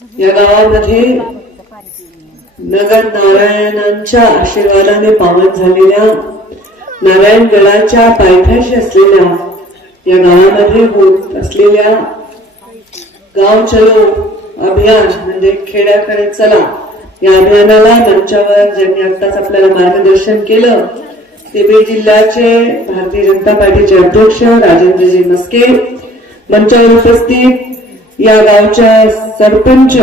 या गावामध्ये नगर नारायणांच्या आशीर्वादाने पावन झालेल्या नारायणगडाच्या पायथ्याशी असलेल्या या गावामध्ये होत असलेल्या गाव चलो अभियान म्हणजे खेड्याकडे चला या अभियानाला मंचावर ज्यांनी आत्ताच आपल्याला मार्गदर्शन केलं ते बीड जिल्ह्याचे भारतीय जनता पार्टीचे अध्यक्ष राजेंद्रजी मस्के, मंचावर उपस्थित या गावच्या सरपंच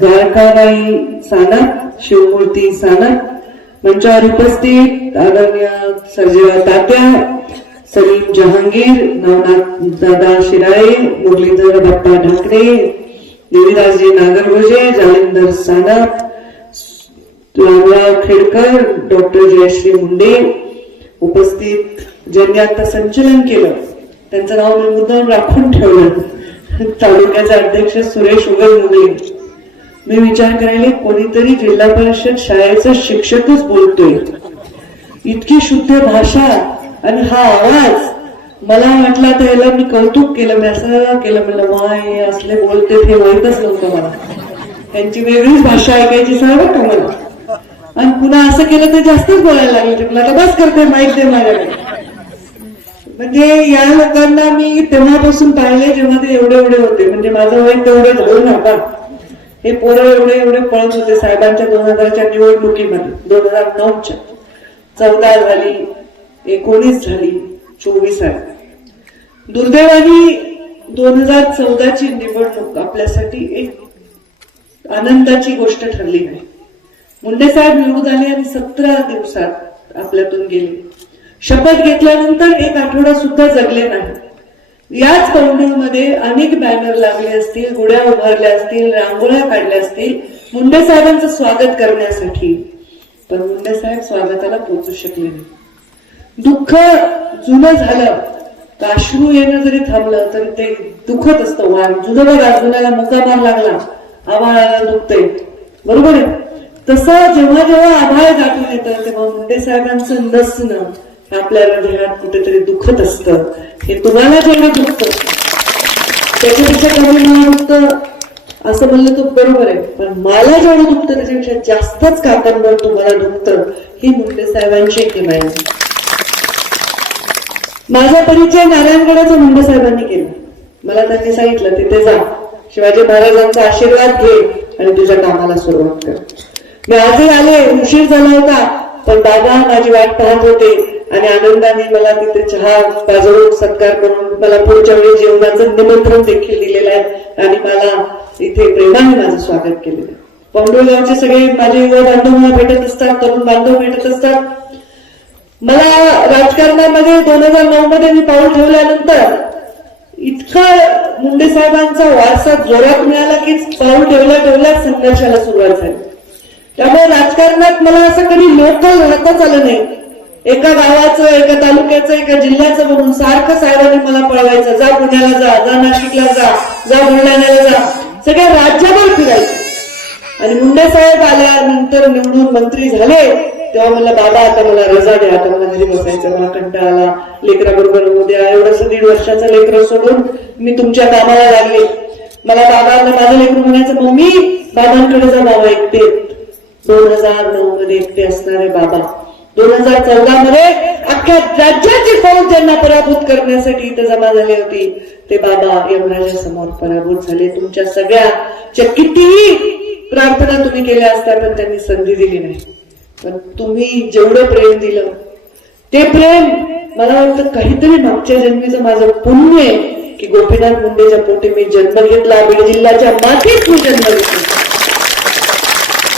द्वारकाबाई सानप, शिवमूर्ती सानप, मंचावर उपस्थित आदरणीय सर्जेराव तात्या, सलीम जहांगीर, नवनाथ दादा शिराळे, मुरलीधर बाप्पा ढाकरे, देवीदासजी नागरगोजे, जालिंदर सानप, रामराव खेडकर, डॉक्टर जयश्री मुंडे उपस्थित ज्यांनी आता संचलन केलं त्यांचं नाव मी मुद्दाम राखून ठेवलं, तालुक्याचे अध्यक्ष सुरेश उगल मुगले. मी विचार करायला कोणीतरी जिल्हा परिषद शाळेचा शिक्षकच बोलतोय, इतकी शुद्ध भाषा आणि हा आवाज. मला वाटला तर याला मी कौतुक केलं, मी असं केलं, म्हणलं वाय असले बोलते हे माहीतच नव्हतं मला. त्यांची वेगळीच भाषा ऐकायची सवय का मला, आणि पुन्हा असं केलं तर जास्तच बोलायला लागले. मला आता बस करते, माईक दे माझ्याकडे. म्हणजे या लोकांना मी तेव्हापासून पाहिले जेव्हा ते एवढे एवढे होते, म्हणजे माझं वय तेवढे झालं नव्हता. हे पोरं एवढे एवढे पळत होते साहेबांच्या 2000च्या निवडणुकीमध्ये. 2009च्या 14 झाली, 19 झाली, 24 आहे. दुर्दैवाने 2014ची निवडणूक आपल्यासाठी एक आनंदाची गोष्ट ठरली नाही. मुंडे साहेब निवडून आले आणि 17 दिवसात आपल्यातून गेले. शपथ घेतल्यानंतर एक आठवडा सुद्धा जगले नाही. याच कौंडूमध्ये अनेक बॅनर लागले असतील, गुड्या उभारल्या असतील, रांगोळ्या काढल्या असतील मुंडे साहेबांचं स्वागत करण्यासाठी, पण मुंडे साहेब स्वागताला पोहोचू शकले नाही. दुःख जुनं झालं, काश्रू येणं जरी थांबलं तरी ते दुखत असतं. वाण जुनं बघा, जुन्याला मुकामार लागला, आभाळाला दुखतंय, बरोबर आहे. तसं जेव्हा जेव्हा आभाळ दाटून येतं तेव्हा मुंडे साहेबांचं नसणं आपल्या हृदयात कुठेतरी दुखत असतं. हे तुम्हाला जेवढं दुखतं त्याच्यापेक्षा कमी मला दुखतं असं म्हणलं तर बरोबर आहे, पण मला जेवढं दुखतं त्याच्यापेक्षा जास्तच काकांवर तुम्हाला दुखतं ही मुंडे साहेबांची किमान. माझा परिचय नारायणगडाचा मुंडे साहेबांनी केला. मला त्यांनी सांगितलं तिथे जा, शिवाजी महाराजांचा आशीर्वाद घे आणि तुझ्या कामाला सुरुवात कर. मी आजही आले, उशीर झाला होता, पण बाबा माझी वाट पाहत होते आणि आनंदाने मला तिथे चहा पाजवून सत्कार करून मला पुढच्या वेळी जेवणाचं निमंत्रण देखील दिलेलं आहे आणि मला इथे प्रेमाने माझं स्वागत केलेलं आहे. पौंडुरगावचे सगळे माझे युवा बांधव मला भेटत असतात, तरुण बांधव भेटत असतात. मला राजकारणामध्ये 2009 मध्ये मी पाऊल ठेवल्यानंतर इतका मुंडे साहेबांचा वारसा जोरात मिळाला की पाऊल ठेवल्या संघर्षाला सुरुवात झाली. त्यामुळे राजकारणात मला असं कधी लोकल राहताच आलं नाही. एका गावाचं, एका तालुक्याचं, एका जिल्ह्याचं म्हणून सारखं साहेबांनी मला पळवायचं, जा पुण्याला जा नाशिकला जा बुलढाण्याला जा, सगळ्या राज्यभर फिरायचं. आणि मुंडे साहेब आल्यानंतर निवडून मंत्री झाले तेव्हा मला बाबा आता मला रजा द्या, आता मला घरी बसायचं, मला कंटाळा आला, लेकराबरोबर उद्या एवढंसं 1.5 वर्षाचं लेकरं सोडून मी तुमच्या कामाला लागले. मला बाबांना माझं लेकरू म्हणायचं, मम्मी बाबांकडे जा, बाबा एकटे. 2009 मध्ये एकटे असणारे बाबा 2014 मध्ये अख्ख्या राज्याची फौज ज्यांना पराभूत करण्यासाठी इथं जमा झाली होती ते बाबा यमराजा समोर पराभूत झाले. तुमच्या सगळ्याच्या कितीही प्रार्थना तुम्ही केल्या असत्या पण त्यांनी संधी दिली नाही. पण तुम्ही जेवढं प्रेम दिलं ते प्रेम मला वाटतं काहीतरी मागच्या जन्मीचं माझं पुण्य आहे की गोपीनाथ मुंडेच्या पोटी मी जन्म घेतला, बीड जिल्ह्याच्या मातीत मी जन्म घेतला,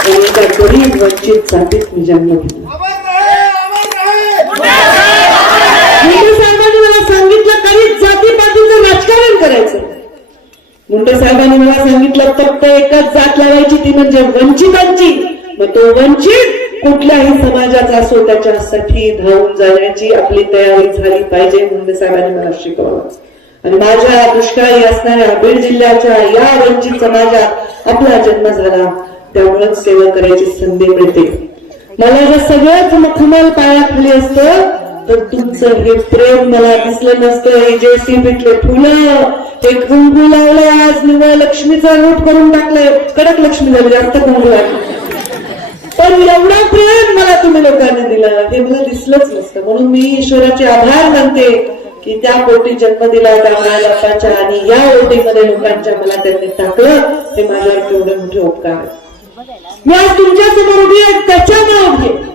एका गरीब वंचित जातीत मी जन्म घेतला. मुंडे साहेबांनी मला सांगितलं काही जातीपातीचं राजकारण करायचं. मुंडे साहेबांनी मला सांगितलं फक्त एकच जात लावायची, ती म्हणजे वंचितांची. मग तो वंचित कुठल्याही समाजाचा असो त्याच्यासाठी धावून जाण्याची आपली तयारी झाली पाहिजे, मुंडे साहेबांनी मला शिकवलं. आणि माझ्या दुष्काळी असणाऱ्या बीड जिल्ह्याच्या या वंचित समाजात आपला जन्म झाला, त्यामुळेच सेवा करायची संधी मिळते. मला जर सगळ्याच मखमल पायाखाली असतं तर तुमचं हे प्रेम मला दिसलं नसतं. हे JCBतले फुलं, हे कुंकू लावलंय, आज निव्वळ लक्ष्मीचा रूप करून टाकलंय. कडक लक्ष्मी झाली, जास्त कुंकू लागली. पण एवढं प्रेम मला तुम्ही लोकांनी दिलं हे मला दिसलंच नसतं. म्हणून मी ईश्वराचे आभार मानते की त्या पोटी जन्म दिला त्या माया बापाच्या, आणि या ओटीमध्ये लोकांच्या मला त्यांनी टाकलं. हे माझ्यावर केवढे मोठे उपकार आहेत. मी आज तुमच्या समोर उभी आहे त्याच्यामुळे उभी आहे.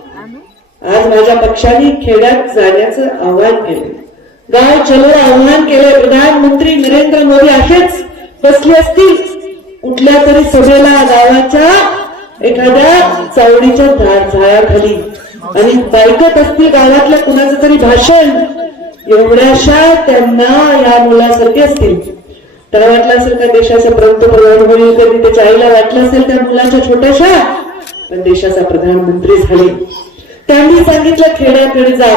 आज माझ्या पक्षाने खेड्यात जाण्याचं आव्हान केलं, गाव चलो आव्हान केलं. प्रधानमंत्री नरेंद्र मोदी असेच बसले असतील कुठल्या तरी सभेला गावाच्या एखाद्या चावडीच्या झाडाखाली आणि ऐकत असतील गावातल्या कुणाचं तरी भाषण, एवढ्याशा त्यांना या मुलासारखे असतील. त्याला वाटलं असेल का देशाचा पंतप्रधान होईल, कधी त्याच्या आईला वाटलं असेल त्या मुलाच्या छोट्याशा, पण देशाचा प्रधानमंत्री झाले. त्यांनी सांगितलं खेड्याकडे जा,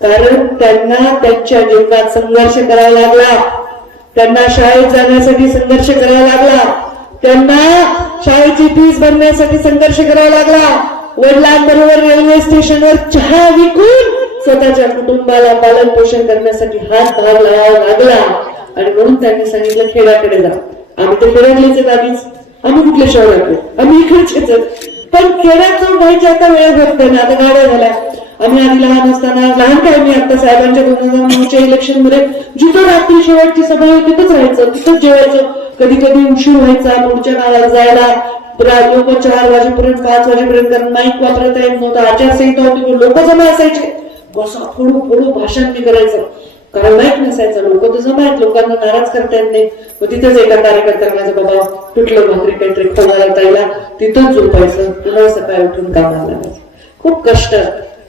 कारण त्यांना त्यांच्या जीवनात संघर्ष करावा लागला. त्यांना शाळेत जाण्यासाठी संघर्ष करावा लागला, त्यांना शाळेची फीस भरण्यासाठी संघर्ष करावा लागला, वडिलांबरोबर रेल्वे स्टेशनवर चहा विकून स्वतःच्या कुटुंबाला पालन पोषण करण्यासाठी हात भार लावावा लागला. आणि म्हणून त्यांनी सांगितलं खेड्याकडे जा. आम्ही तर खेड्यातलेच आहेत आधीच, आम्ही कुठल्या शहराकडे, आम्ही इकडेच आहेत. पण खेड्यात जाऊन व्हायची आता वेळ भेटते ना, आता गाड्या झाल्या. आम्ही आधी लहान असताना, लहान काय मी आता साहेबांच्या 2009च्या इलेक्शन मध्ये जिथं रात्री शेवटची सभा होती तिथंच राहायचं, तिथंच जेवायचं. कधी कधी उशीर व्हायचा पुढच्या गावात जायला, लोक 4 वाजेपर्यंत 5 वाजेपर्यंत, कारण माईक वापरता येत नव्हता, आचारसंहिता होती, लोक जमा असायचे. बसा फोडू फोडू भाषण मी करायचं, कारण माईक नसायचं. लोक तर जमा आहेत, लोकांना नाराज करता येत नाही. मग तिथेच एका कार्यकर्त्याला माझा बाबा पिठलं भाकरी काहीतरी खायला ताईला तिथंच झोपायचं, पुन्हा सकाळी उठून कामाला लागायचं. खूप कष्ट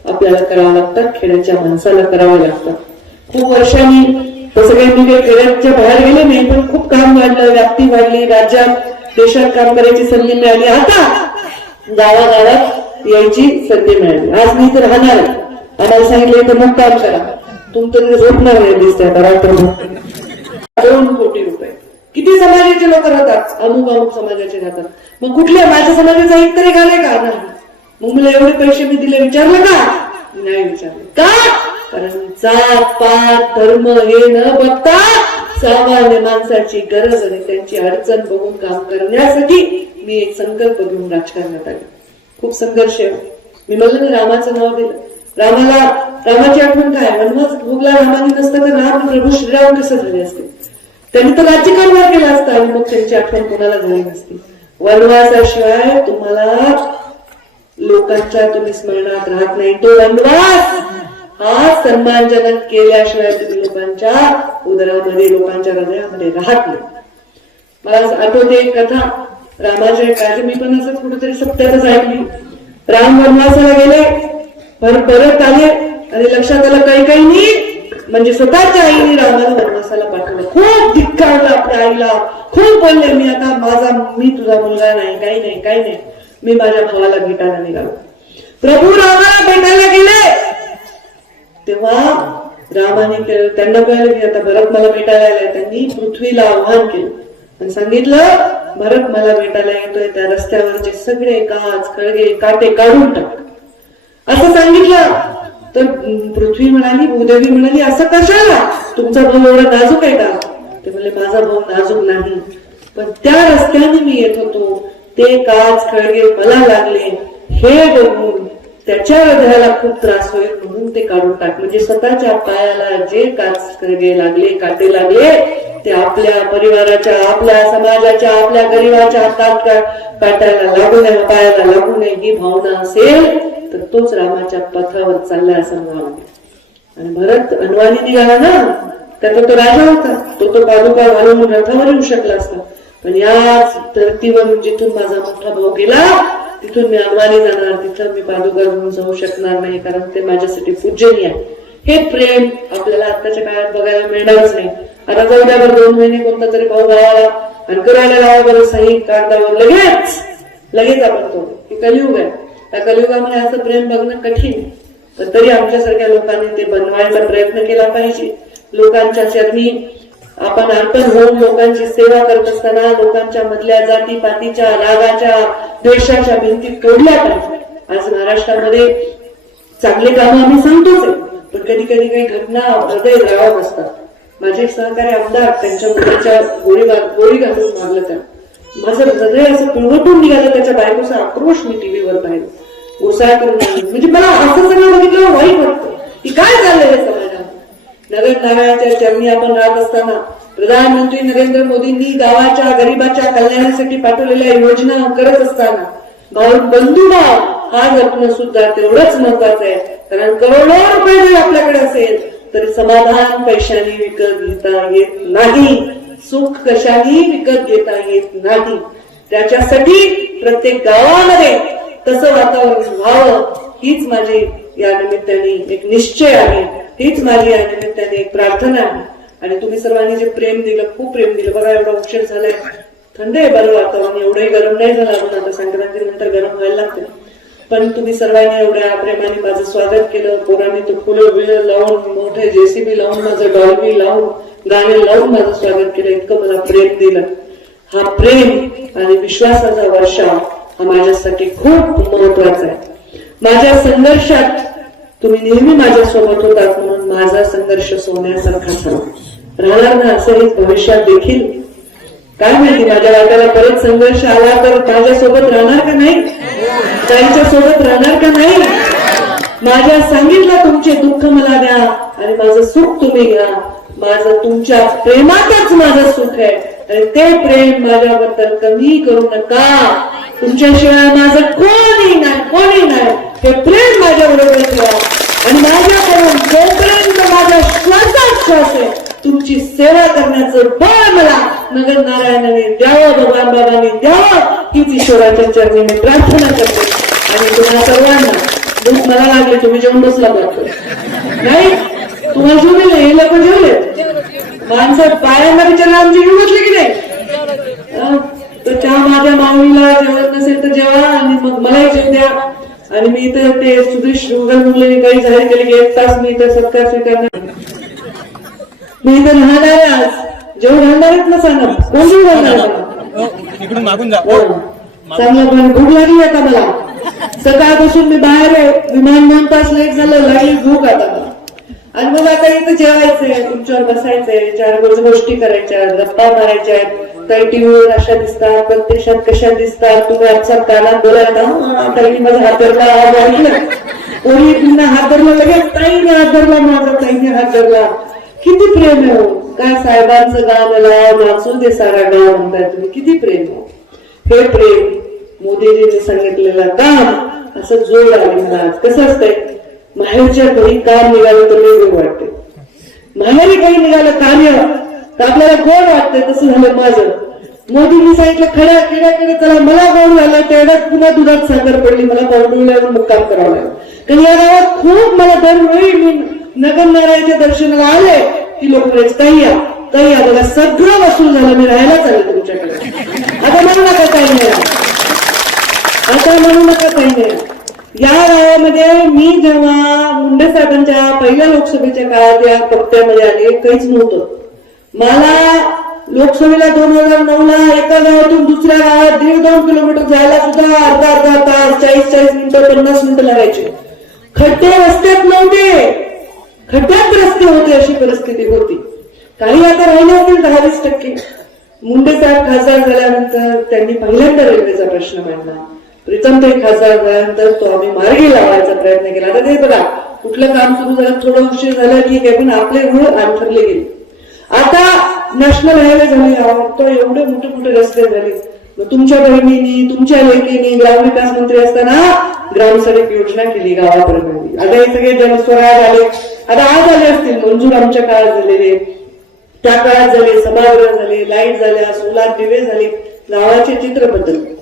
आपल्याला करावं लागतात, खेड्याच्या माणसाला करावं लागतं. खूप वर्षांनी तसं काही मी काही खेड्याच्या बाहेर गेले नाही, पण खूप काम वाढलं, व्याप्ती वाढली, राज्यात देशात काम करायची संधी मिळाली. आता गावागावात यायची संधी मिळाली. आज मी तर राहणार, आम्हाला सांगितलं तर मग काम करा, तुमचं झोपणार नाही दिसते आता रात्र. 2 कोटी रुपये किती समाजाचे लोक राहतात, अमुक अमुक समाजाचे राहतात. मग कुठल्या माझ्या समाजाचा एक तरी घाले का नाही? मग मला एवढे पैसे मी दिले, विचारलं का? नाही विचारलं का? कारण जात पात धर्म हे न बघता सामान्य माणसाची गरज आणि त्यांची अडचण बघून काम करण्यासाठी मी एक संकल्प घेऊन राजकारणात आले. खूप संघर्ष. मी म्हणलं ना रामाचं नाव दिलं. रामाची आठवण काय? वनवास भोगला रामाने नसतं तर राम प्रभू श्रीराम कसं झाले असते? त्यांनी तर राज्यकारभार केला असता आणि मग त्यांची आठवण कोणाला झाली नसती. वनवासाशिवाय तुम्हाला लोकांच्या तुम्ही स्मरणात राहत नाही. तो वनवास हा सन्मानजनक केल्याशिवाय तुम्ही लोकांच्या उदरामध्ये, लोकांच्या हृदयामध्ये राहत नाही. मला आठवते एक कथा रामाच्या काळजी, मी पण असंच कुठेतरी सत्यातच ऐकली. राम वनवासाला गेले, परत आले आणि लक्षात आलं काही म्हणजे स्वतःच्या आईने रामाला वनवासाला पाठवलं. खूप धिक्कारलं आपल्या आईला, खूप बोलले मी तुझा मुलगा नाही, काही नाही, मी माझ्या भावाला भेटायला निघालो. प्रभू रामाला भेटायला गेले तेव्हा रामाने केलं, त्यांना कळलं की आता भरत मला भेटायला आलाय. त्यांनी पृथ्वीला आव्हान केलं आणि सांगितलं, भरत मला भेटायला येतोय, त्या रस्त्यावरचे सगळे काच खळगे काटे काढून टाक, असं सांगितलं. तर पृथ्वी म्हणाली, भूदेवी म्हणाली, असं कशाला? तुमचा भाऊ एवढा नाजूक आहे का? ते म्हणले, माझा भाऊ नाजूक नाही, पण त्या रस्त्याने मी येत होतो, ते काच खळगे मला लागले, हे बघून त्याच्या हृदयाला खूप त्रास होईल, म्हणून ते काढून टाक. म्हणजे स्वतःच्या पायाला जे काच खळगे लागले, काटे लागले, ते आपल्या परिवाराच्या, आपल्या समाजाच्या, आपल्या गरीबाच्या हातात काटायला लागू नये, पायाला लागू नये, ही भावना असेल तर तोच रामाच्या पथावर चाललाय असं म्हणाला. आणि भरत अनवाणी निघाला ना, त्याचा तो राजा होता, तो पादुका घालून रथावर येऊ शकला असता. पण याच धर्तीवरून जिथून माझा मोठा भाऊ गेला तिथून मी अनवाणी जाणार, तिथं मी पादुका घेऊन जाऊ शकणार नाही, कारण ते माझ्यासाठी पूजनीय आहे. हे प्रेम आपल्याला आताच्या काळात बघायला मिळणारच नाही. आता जाऊ द्या बरं 2 महिने कोणता तरी भाऊ गावाला आणि करायला लावा बरं सही कागदावर, लगेच आपण तो कलियुग आहे. त्या कलियुगामध्ये असं प्रेम बघणं कठीण, पण तरी आमच्यासारख्या लोकांनी ते बनवायचा प्रयत्न केला पाहिजे. लोकांच्या चरणी आपण अर्पण होऊन लोकांची सेवा करत असताना लोकांच्या मधल्या जातीपातीच्या, रागाच्या, द्वेषाच्या भिंती तोडल्या पाहिजे. आज महाराष्ट्रामध्ये चांगले कामं आम्ही सांगतोच आहे, पण कधी कधी काही घटना हृदय द्रावक असतात। माझे एक सहकारी आमदार त्यांच्या मुलाच्या गोळी घालून मारलं त्या, माझं हृदय असं पिळवटून निघालं, त्याच्या बायकोचा आक्रोश मी टीव्हीवर पाहिलं, गोसाळ करून आली। म्हणजे मला असं सगळं बघितलं वाईट वाटतं की काय चाललंय हे समाजात। नगर नारायणच्या चरणी आपण राहत असताना प्रधानमंत्री नरेंद्र मोदींनी गावाच्या गरिबाच्या कल्याणासाठी पाठवलेल्या योजना करत असताना बंधुभाव हा जपणं सुद्धा तेवढंच महत्वाचं आहे। कारण करोडो रुपये जरी आपल्याकडे असेल तरी समाधान पैशाने विकत घेता येत नाही, सुख कशाने विकत घेता येत नाही। त्याच्यासाठी प्रत्येक गावामध्ये तसं वातावरण व्हावं हीच माझी या निमित्ताने एक निश्चय आहे, हीच माझी या निमित्ताने एक प्रार्थना आहे। आणि तुम्ही सर्वांनी जे प्रेम दिलं, खूप प्रेम दिलं। बघा एवढा उशीर झालाय, थंड आहे बरं वातावरण, एवढंही गरम नाही झालं अजून, आता संक्रांती नंतर गरम व्हायला लागते। पण तुम्ही सर्वांनी एवढ्या प्रेमाने माझं स्वागत केलं, पोरांनी तो फुलं बिळं लावून, मोठे जेसीबी लावून, माझं डॉल्बी लावून, गाणे लावून माझं स्वागत केलं, इतकं मला प्रेम दिलं। हा प्रेम आणि विश्वासाचा वर्षा हा माझ्यासाठी खूप महत्वाचा आहे। माझ्या संघर्षात तुम्ही नेहमी माझ्यासोबत होतात म्हणून माझा संघर्ष सोन्यासारखा राहणार ना, असं हेच भविष्यात देखील। काय माहिती माझ्या वाट्याला परत संघर्ष आला तर माझ्यासोबत राहणार का नाही, त्यांच्या सोबत राहणार का नाही। माझ्या सांगितलं तुमचे दुःख मला द्या आणि माझं सुख तुम्ही घ्या, माझं तुमच्या प्रेमातच माझं सुख आहे आणि ते प्रेम माझ्याबद्दल कमी करू नका। तुमच्याशिवाय माझं कोणी नाही, हे प्रेम माझ्या बरोबर ठेवा आणि माझ्याकडून जोपर्यंत माझ्या श्वासात श्वास आहे तुमची सेवा करण्याचं बळ मला नगर नारायणाने द्यावं, भगवान बाबांनी द्यावं, हीच ईश्वराच्या चरणी मी प्रार्थना करते। आणि तुम्हा सर्वांना भूक मला लागली, तुम्ही जेवण बसला पाहतो नाही, तुम्हाला जेवले नाही, हे लोक जेवले, माणसं पायांना विचारला आमची घेऊन बसले की नाही। तर चहा माझ्या माऊलीला जेवत नसेल तर जेवा आणि मग मलाही जेव द्या। आणि मी इथं ते सुदेश मुलांनी काही जाहीर केले की 1 तास मी इथं सत्कार स्वीकारणार, मी इथं राहणार आहे। आज जेवण घालणार आहेत ना, सांगा कोण जेवण घालणार इकडून मागून जा चांगलं, पण भूक लागली आता मला, सकाळपासून मी बाहेर आहे, विमान 2 तास लेट झालं, लागली भूक आता मला। आणि मग आता इथं जेवायचंय, तुमच्यावर बसायचंय, 4 गोष्टी करायच्या, गप्पा मारायच्या आहेत। काही टीव्हीवर अशा दिसतात, प्रत्यक्षात कशा दिसतात, तुम्ही आजचा कानात बोलायला ताईने माझा हात धरला, कोणी पुन्हा हात धरला, लगेच ताईने हात धरला, माझा ताईने हात धरला, किती प्रेम आहे हो। काय साहेबांचं गाव मला नाचून ते सारा गाव म्हणताय तुम्ही, किती प्रेम हो। हे प्रेम मोदीजींनी सांगितलेलं काम असं जोड आले। कसं असतंय, माहेरच्या घरी काम निघालं तर वेगळं वाटते, माहेरी काही निघालं कार्य तर आपल्याला गोड वाटतंय। तसं झालं माझं, मोदींनी सांगितलं खड्या खेड्याकडे चला, मला गोड झाला, तेवढ्यात पुन्हा दुधात साखर पडली, मला पावडूला मुक्काम करावं लागलं। कारण या गावात खूप मला दरवेळी मी नगर नारायणच्या दर्शनाला आले की लोक म्हणायचे ताई या बघा सगळं वसूल झालं, मी राहायला चालले तुमच्याकडे, आता म्हणू नका काही नाही, आता म्हणू नका काही नाही। या गावामध्ये मी जेव्हा मुंडे साहेबांच्या पहिल्या लोकसभेच्या काळात या पट्ट्यामध्ये आले, काहीच नव्हतं। मला लोकसभेला 2009ला एका गावातून दुसऱ्या गावात 1.5-2 किलोमीटर जायला सुद्धा अर्धा तास, 40 मिनिटं, 50 मिनिटं लागायचे। खड्डे रस्त्यात नव्हते, खड्ड्यात रस्ते होते, अशी परिस्थिती होती। काही आता राहिले असतील 10-20%। मुंडे साहेब खासदार झाल्यानंतर त्यांनी पहिल्यांदा रेल्वेचा प्रश्न मांडला, प्रीतमताई खासदार झाल्यानंतर तो आम्ही मार्गी लावायचा प्रयत्न केला। आता ते बघा, कुठलं काम सुरू झालं, थोडं उशीर झाला ठीक आहे, पण आपले रूळ आंथरले गेले। आता नॅशनल हायवे झाले, तो एवढे मोठे रस्ते झाले। तुमच्या बहिणींनी, तुमच्या लेकींनी ग्रामविकास मंत्री असताना ग्राम सडक योजना केली गावापर्यंत। आता हे सगळे जनस्वराज आले, आता आज आले असतील, मंजूर आमच्या काळात झालेले, त्या काळात झाले, सभागृह झाले, लाईट झाल्या, सोलार दिवे झाले, गावाचे चित्र बदलले।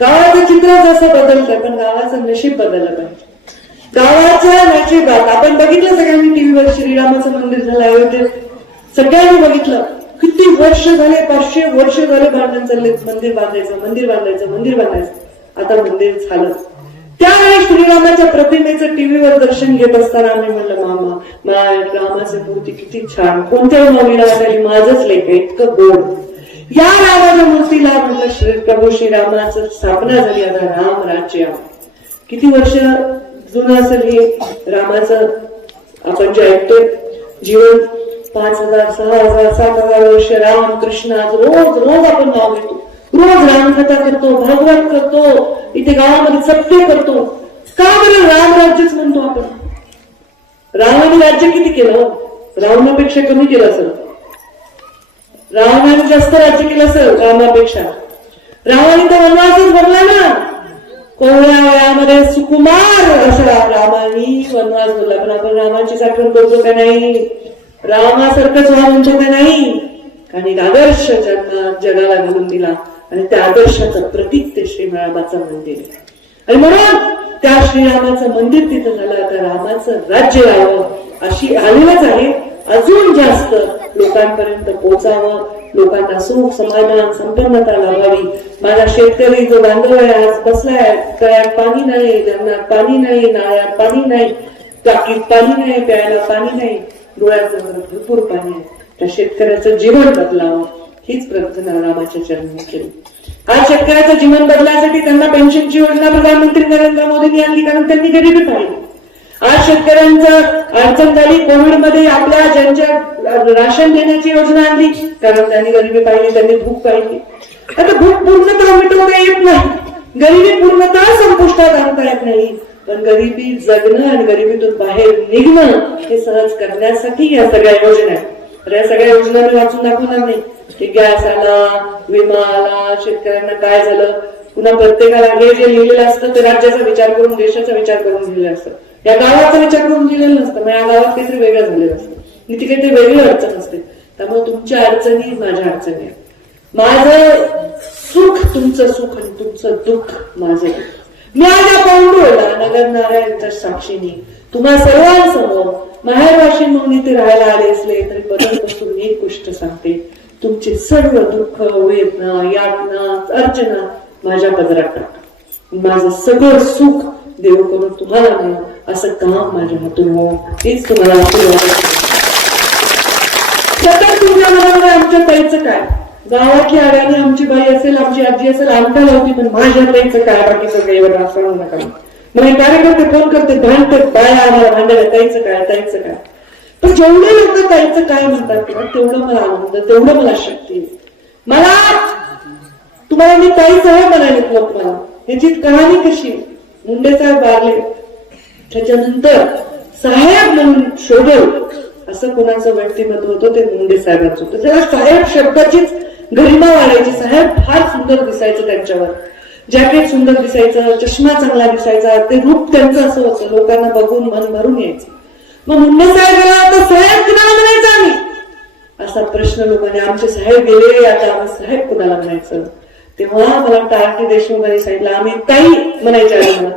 गावाचं चित्र जसं बदलतंय पण गावाचं नशीब बदललं पाहिजे। गावाच्या नशिबात आपण बघितलं सगळ्यांनी टीव्हीवर, श्रीरामाचं मंदिर झालं अयोध्येत, सगळ्यांनी बघितलं किती वर्ष झाले, 500 वर्ष झाले भांडण चालले, मंदिर बांधायचं। आता मंदिर झालं। त्यावेळी श्रीरामाच्या प्रतिमेचं टीव्हीवर दर्शन घेत असताना आम्ही म्हणलं मामा रामाची मूर्ती किती छान, कोणत्या माऊलीला वाटायला माझंच लेख इतकं गोड। या रामाच्या मूर्तीला म्हणलं प्रभू श्रीरामाचं स्थापना झाली, आता राम राज्य। किती वर्ष जुनं असेल हे रामाचं आपण जे ऐकतोय जीवन 5,000 6,000 7,000 वर्ष राम कृष्ण आज रोज रोज आपण नाव घेतो, रोज रामकथा करतो, भागवत करतो, इथे गावामध्ये सत्य करतो. का बरं राम राज्यच म्हणतो आपण? रामाने राज्य किती केलं? रावणापेक्षा कमी केलं असेल. रावणाने जास्त राज्य केलं असेल रामापेक्षा. रामाने तर वनवासच भरला ना. कोवळ्या वयामध्ये सुकुमार असा रामानी वनवास भरला. पण आपण रामाची साठवण करतो का नाही? रामासारखंच व्हा म्हणतो का नाही? कारण एक आदर्श जगाला घालून दिला आणि त्या आदर्शाचं प्रतीक ते श्रीरामाचं मंदिर आहे. आणि म्हणून त्या श्रीरामाचं मंदिर तिथं झालं. आता रामाचं राज्य यावं अशी आलेलंच आहे. अजून जास्त लोकांपर्यंत पोहोचावं, लोकांना सुख समाधान संपन्नता लाभावी. माझा शेतकरी जो बांधव आहे आज बसलाय, तळ्यात पाणी नाही, धरणात पाणी नाही, नाळ्यात पाणी नाही, टाकीत पाणी नाही, प्यायला पाणी नाही, डोळ्यात भरपूर पाणी आहे. त्या शेतकऱ्याचं जीवन बदलावं हीच प्रार्थना रामाच्या चरणी केली. आज शेतकऱ्याचं जीवन बदलायसाठी त्यांना पेन्शनची योजना प्रधानमंत्री नरेंद्र मोदींनी आणली, कारण त्यांनी गरिबी पाहिली. आज शेतकऱ्यांचं अडचण झाली कोविडमध्ये, आपल्या ज्यांच्या राशन देण्याची योजना आणली, कारण त्यांनी गरिबी पाहिली, त्यांनी भूक पाहिली. आता भूक पूर्णतः मिटवता येत नाही, गरिबी पूर्णतः संपुष्टात आणता येत नाही, पण गरिबी जगणं आणि गरिबीतून बाहेर निघणं हे सहज करण्यासाठी या सगळ्या योजना आहेत. तर या सगळ्या योजना मी वाचून दाखवणार नाही की गॅस आला, विमा आला, शेतकऱ्यांना काय झालं. पुन्हा प्रत्येकाला हे जे लिहिलेलं असतं ते राज्याचा विचार करून, देशाचा विचार करून लिहिलेलं असतं. या गावाचा विचार करून लिहिलेलं नसतं. मग या गावात काहीतरी वेगळं झालेलं असतं, ती काहीतरी वेगळी अडचण असते. त्यामुळे तुमच्या अडचणी माझ्या अडचणी आहेत. माझं सुख तुमचं सुख आणि तुमचं दुःख माझं. मी माझ्या पांडुला नगर नारायणच्या साक्षीने तुम्हा सर्वांसमोर माहेरवाशी म्हणून इथे राहायला आले असले तरी बदलपासून एक गोष्ट सांगते, तुमचे सर्व दुःख, वेदना, यातना, अर्चना माझ्या पदरात टाका. माझं सगळं सुख देव करून तुम्हाला मिळेल असं काम माझ्या हातून हो, हेच तुम्हाला सतत तुमच्या मनामध्ये आमच्या ताईचं काय, गावातली आड्याने आमची बाई असेल, आमची आजी असेल, आमच्या लावती, पण माझ्या ताईचं काय, बाकीचं काही असं नका. म्हणजे कार्यकर्ते फोन करते, भांडतात, बाया आम्हाला भांडायला, ताईचं काय, ताईचं काय. पण जेवढे लोक ताईचं काय म्हणतात तेवढं मला आनंद, तेवढं मला शक्ती. मला तुम्हाला मी ताई साहेब म्हणाले लोक मला. ह्याची कहाणी कशी, मुंडे साहेब वारले, त्याच्यानंतर साहेब म्हणून शोधल असं कोणाचं व्यक्तिमत्व होतं ते मुंडे साहेबांचं होतं. त्याला साहेब शब्दाचीच गरिमा वाढायची. साहेब फार सुंदर दिसायचं, त्यांच्यावर जॅकेट सुंदर दिसायचं, चष्मा चांगला दिसायचा, ते रूप त्यांचं असं होतं, लोकांना बघून मन भरून यायचं. मग मुंडे साहेब तर साहेब कुणाला म्हणायचं आम्ही, असा प्रश्न लोकांनी, आमचे साहेब गेले आता आम्ही साहेब कुणाला म्हणायचं. तेव्हा मला टाळकी देशमुखांनी सांगितलं आम्ही ताई म्हणायच्या आधी मला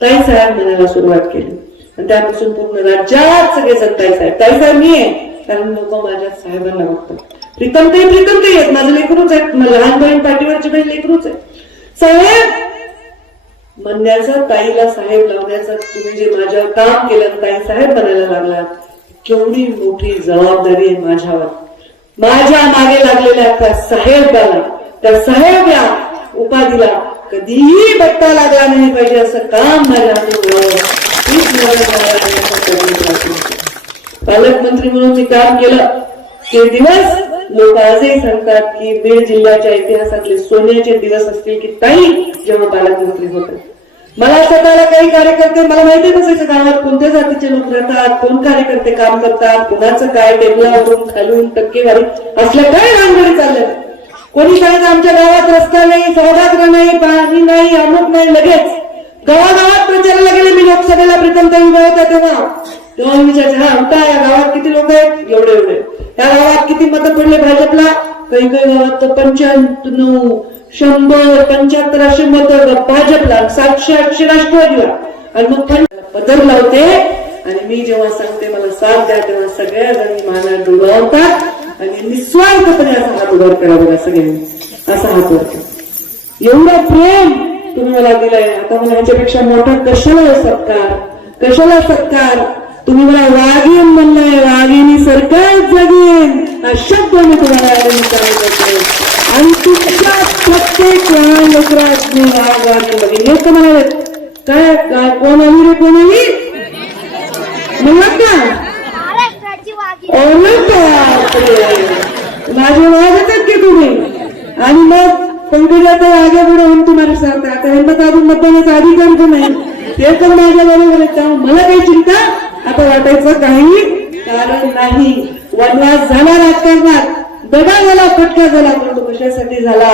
ताई साहेब म्हणायला सुरुवात केली. आणि त्यापासून पूर्ण राज्यात सगळे जण ताई साहेब मी आहे, कारण लोक माझ्या साहेबांना बघतात. प्रीतम ते आहेत, माझं लेकरूच आहेत, लहान बहीण पाठीवरची बहीण लेकरूच आहे. साहेब म्हणण्याचा, ताईला साहेब लावण्याचा तुम्ही जे माझ्यावर काम केलं, ताई साहेब बनायला लागलात, केवढी मोठी जबाबदारी आहे माझ्यावर. माझ्या मागे लागलेल्या त्या साहेबाला, त्या साहेबला, उपाधीला कधीही बट्टा लागला नाही पाहिजे असं काम माझ्या हातून पालकमंत्री म्हणून मी काम केलं. ते दिवस लोक आजही सांगतात की बीड जिल्ह्याच्या इतिहासातले सोन्याचे दिवस असतील की ताई जेव्हा पालकमंत्री होते. मला स्वतःला काही कार्यकर्ते, मला माहिती नसायचं गावात कोणत्या जातीचे लोक राहतात, कोण कार्यकर्ते काम करतात, कोणाचं काय, टेबलावरून खालून टक्केवारी असल्या काय भानगडी चालल्या. कोणी सांगितलं आमच्या गावात रस्ता नाही, सौदागर नाही, पाणी नाही, अमुक नाही, लगेच गावागावात प्रचाराला गेले. मी लोकसभेला प्रीतमताई उभा होता तेव्हा मी विचारते, हा होता या गावात किती लोक आहेत, एवढे. या गावात किती मतं पडले भाजपला, काही गावात 95, 100, 75 अशी मतं भाजपला, 700, 800 राष्ट्रवादीला. आणि मग पदर लावते आणि मी जेव्हा सांगते मला साथ द्या तेव्हा सगळ्या जणी माना डोलावतात आणि निस्वार्थपणे असा हात वर करा. बघा सगळ्यांनी असा हात वर करा. एवढं प्रेम तुम्ही मला दिलंय. आता मला ह्याच्यापेक्षा मोठा कशाला सत्कार. तुम्ही मला वाघीण म्हणलाय, वाघिणी सरकार जगेन हा शब्द मी तुम्हाला आणि तुमच्या प्रत्येक लहान लेकरात मी वाघ बघेन. हे तर म्हणाले काय कोण आली रे, कोण आली म्हणलात का. आणि मग पंकजाचा आगे पुढे होऊन तुम्हाला सांगता आता यांना तर अजून मतदानाचा अधिकार पण नाही, ते पण माझ्या बरोबर आहेत. त्यामुळे मला काही चिंता आता वाटायचं काही कारण नाही. वनवास झाला राजकारणात, दगा झाला, फटका झाला, पण तो कशासाठी झाला?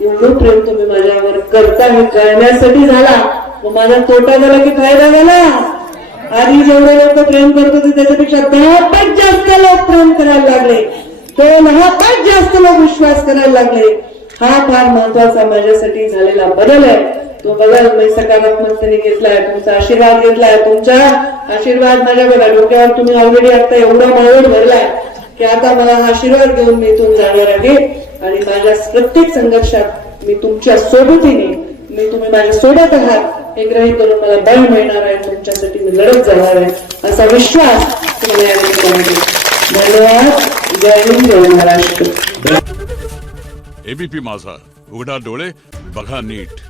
एवढं प्रेम तुम्ही माझ्यावर करता हे कळण्यासाठी झाला. मग माझा तोटा झाला की फायदा झाला? आधी जेवढे लोक प्रेम करत होते त्याच्यापेक्षा 10 पट जास्त लोक प्रेम करायला लागले, 10 पट जास्त लोक विश्वास करायला लागले. हा फार महत्वाचा माझ्यासाठी झालेला बदल आहे. तो बदल मी सकारात्मकतेने घेतलाय, तुमचा आशीर्वाद घेतलाय. तुमचा आशीर्वाद माझ्या बघा डोक्यावर तुम्ही ऑलरेडी आता एवढा मावळ भरलाय की आता मला हा आशीर्वाद घेऊन मी इथून जाणार आहे. आणि माझ्या प्रत्येक संघर्षात मी तुमच्या सोबतीने, मी तुम्ही माझ्या सोबत आहात हे ग्रहित करून मला बळ मिळणार आहे. तुमच्यासाठी मी लढत जाणार आहे असा विश्वास तुम्हाला या निमित्ताने. धन्यवाद. जय हिंद, जय महाराष्ट्र. एबीपी माझा, उघडा डोळे बघा नीट.